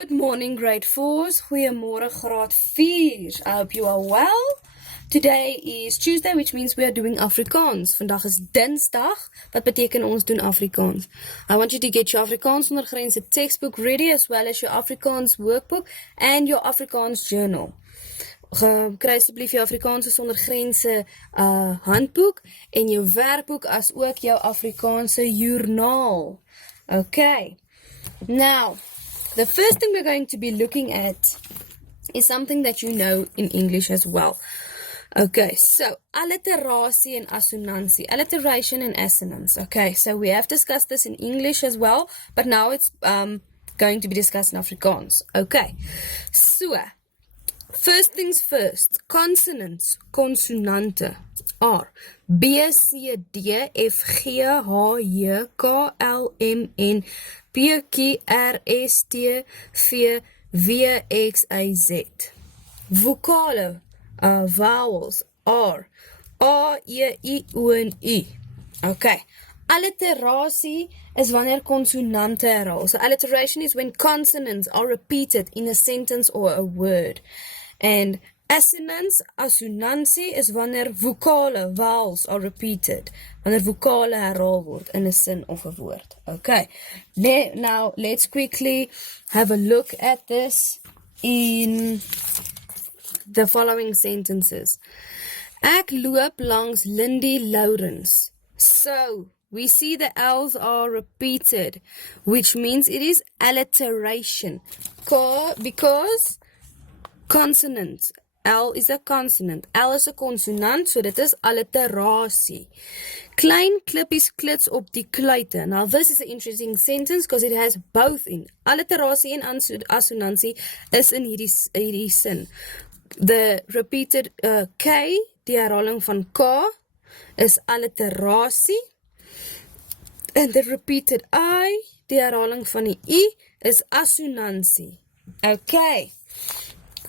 Good morning, grade 4s. Goeiemôre, graad 4. I hope you are well. Today is Tuesday, which means we are doing Afrikaans. Vandag is Dinsdag, wat beteken ons doen Afrikaans. I want you to get your Afrikaans onder grense textbook ready, as well as your Afrikaans workbook and your Afrikaans journal. Kry asseblief jou Afrikaanse sonder grense handboek en jou werkboek, as ook jou Afrikaanse joernaal. Okay, now, the first thing we're going to be looking at is something that you know in English as well. Okay, so alliteration and assonansie. Alliteration and assonance. Okay, so we have discussed this in English as well, but now it's going to be discussed in Afrikaans. Okay, so first things first. Consonants, consonante are B, C, D, F, G, H, J, K, L, M, N, P, Q, R, S, T, V, W, X, Y, Z. Vocale, vowels are A, E, I, O, en U. Okay. Alliterasie is wanneer consonante herhaal. So alliteration is when consonants are repeated in a sentence or a word. And assonance, assonansie, is wanneer vocale, vowels are repeated. Wanneer vocale herhaal word in a sin of a woord. Okay. Now, let's quickly have a look at this in the following sentences. Ek loop langs Lindy Lawrence. So, we see the L's are repeated, which means it is alliteration. Because consonants, L is a consonant, L is a consonant, so dit is alliterasie. Klein klippies klits op die kluite. Now this is an interesting sentence because it has both in. Alliterasie en assonansie is in hierdie sin. The repeated K, die herhaling van K, is alliterasie. And the repeated I, die herhaling van die I, is assonansie. Okay.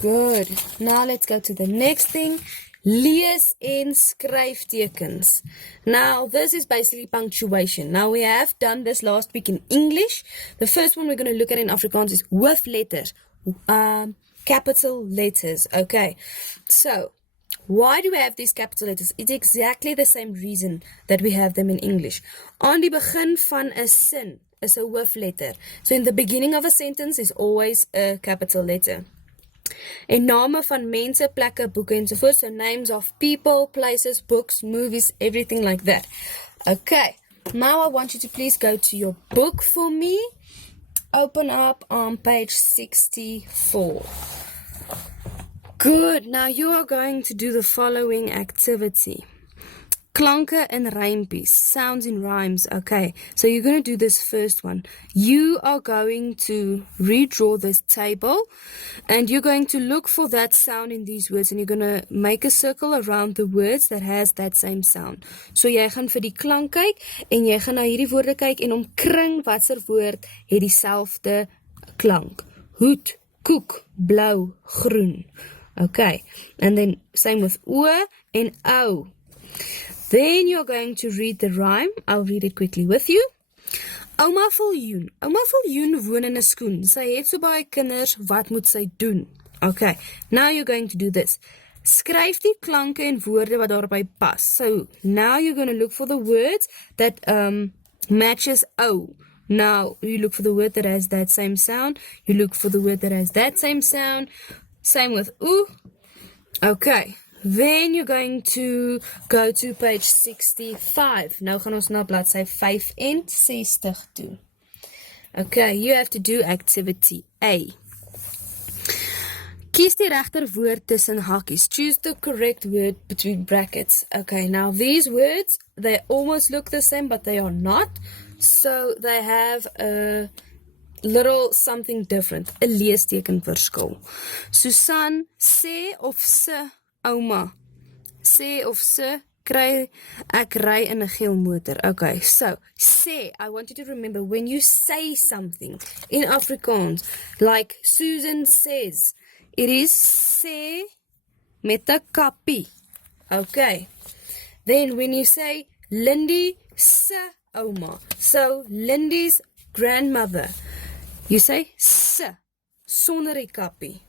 Good. Now let's go to the next thing. Lees en skryftekens. Now this is basically punctuation. Now we have done this last week in English. The first one we're going to look at in Afrikaans is hoofletters. Capital letters. Okay. So, why do we have these capital letters? It's exactly the same reason that we have them in English. Aan die begin van 'n sin is 'n hoofletter. So in the beginning of a sentence is always a capital letter. En name van mense, plekke, boeke ensovoort. So names of people, places, books, movies, everything like that. Okay. Now I want you to please go to your book for me. Open up on page 64. Good. Now you are going to do the following activity. Klanke in rympies. Sounds in rhymes. Okay. So you're going to do this first one. You are going to redraw this table and you're going to look for that sound in these words and you're going to make a circle around the words that has that same sound. So jy gaan vir die klank kyk en jy gaan na hierdie woorde kyk en omkring watser woord het dieselfde klank. Hoed, koek, blou, groen. Okay. And then same with o en ou. Then you're going to read the rhyme. I'll read it quickly with you. Ouma Viljoen. Ouma Viljoen woon in 'n skoen. Sy het so baie kinders, wat moet sy doen? Okay, now you're going to do this. Skryf die klanke en woorde wat daarby pas. So, now you're going to look for the words that matches O. Now, you look for the word that has that same sound. You look for the word that has that same sound. Same with oo. Okay. Then you're going to go to page 65. Nou gaan ons na bladsy 65 toe. Okay, you have to do activity A. Kies die regter woord tussen hakkies. Choose the correct word between brackets. Okay, now these words, they almost look the same, but they are not. So they have a little something different. 'n leesteken verskil. Susan sê of se ouma, sê of se, ek ry in 'n geel motor. Okay, so, sê, I want you to remember, when you say something in Afrikaans, like Susan says, it is sê met 'n kappie. Okay, then when you say Lindy se ouma, so Lindy's grandmother, you say se. sonder die kappie.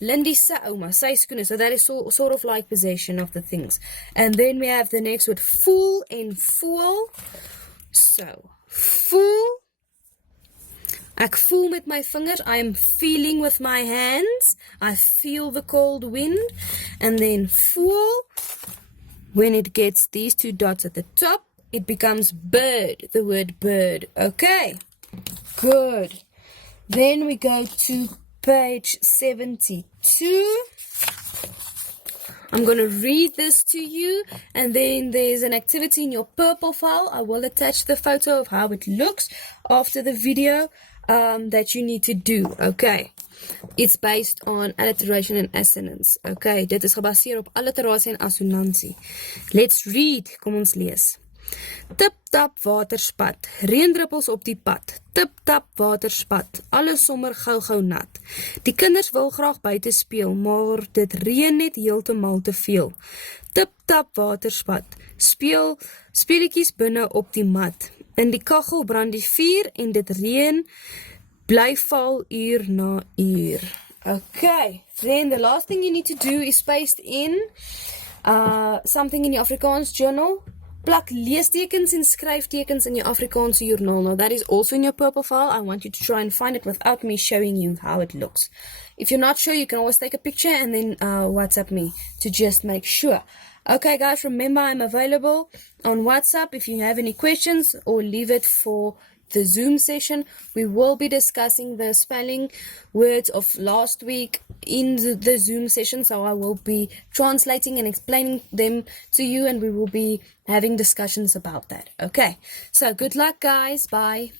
Lindy se ouma, sy skoene, so that is sort of like possession of the things. And then we have the next word, voel en voel. So, voel. Ek voel met my vingers, I am feeling with my hands. I feel the cold wind. And then voel, when it gets these two dots at the top, it becomes bird, the word bird. Okay, good. Then we go to page 72. I'm going to read this to you, and then there's an activity in your purple file. I will attach the photo of how it looks after the video that you need to do. Okay, it's based on alliteration and assonance. Okay, dit is gebaseer op alliterasie en assonansie. Let's read. Kom ons lees. Tip tap waterspat, reendruppels op die pad. Tip tap waterspat, alles sommer gou nat. Die kinders wil graag buite speel, maar dit reën net heeltemal te veel. Tip tap waterspat, speletjies binne op die mat. In die kaggel brand die vuur en dit reën bly val uur na uur. Okay, then the last thing you need to do is paste in something in your Afrikaans journal. Plak leestekens en skryftekens in your Afrikaanse journal. Now that is also in your purple file. I want you to try and find it without me showing you how it looks. If you're not sure, you can always take a picture and then WhatsApp me to just make sure. Okay guys, remember I'm available on WhatsApp if you have any questions, or leave it for the Zoom session. We will be discussing the spelling words of last week in the Zoom session, so I will be translating and explaining them to you, and we will be having discussions about that. Okay, so good luck guys, bye.